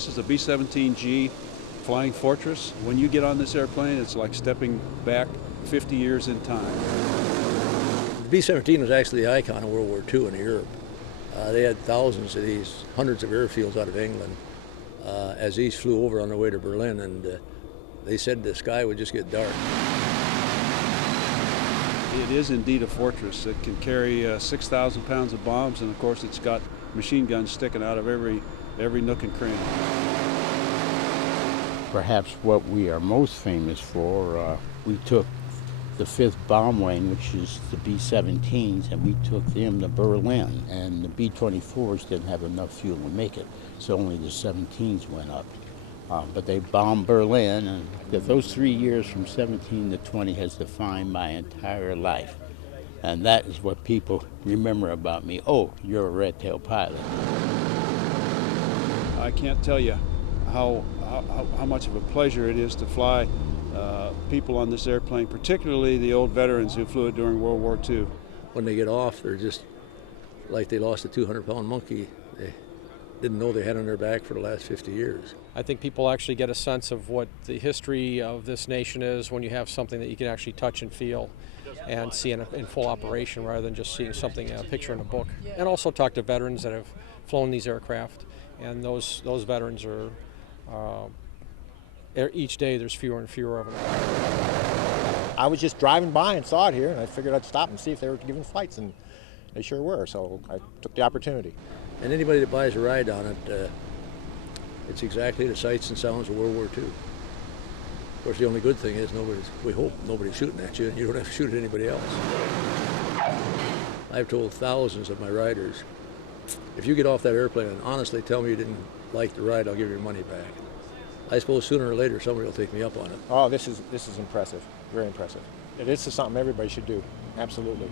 This is a B-17G Flying Fortress. When you get on this airplane, it's like stepping back 50 years in time. The B-17 was actually the icon of World War II in Europe. They had thousands of these, hundreds of airfields out of England as these flew over on their way to Berlin, and they said the sky would just get dark. It is indeed a fortress. It can carry 6,000 pounds of bombs, and of course it's got machine guns sticking out of every nook and cranny. Perhaps what we are most famous for, we took the 5th bomb wing, which is the B-17s, and we took them to Berlin. And the B-24s didn't have enough fuel to make it, so only the 17s went up. But they bombed Berlin, and those 3 years from 17 to 20 has defined my entire life. And that is what people remember about me. Oh, you're a red-tailed pilot. I can't tell you how much of a pleasure it is to fly people on this airplane, particularly the old veterans who flew it during World War II. When they get off, they're just like they lost a 200-pound monkey. They didn't know they had on their back for the last 50 years. I think people actually get a sense of what the history of this nation is when you have something that you can actually touch and feel and see in full operation rather than just seeing something, a picture in a book. And also talk to veterans that have flown these aircraft, and those veterans are each day there's fewer and fewer of them. I was just driving by and saw it here, and I figured I'd stop and see if they were giving flights, and they sure were, so I took the opportunity. And anybody that buys a ride on it, it's exactly the sights and sounds of World War II. Of course, the only good thing is we hope nobody's shooting at you, and you don't have to shoot at anybody else. I've told thousands of my riders, if you get off that airplane and honestly tell me you didn't like the ride, I'll give you your money back. I suppose sooner or later somebody will take me up on it. Oh, this is impressive, very impressive. This is something everybody should do, absolutely.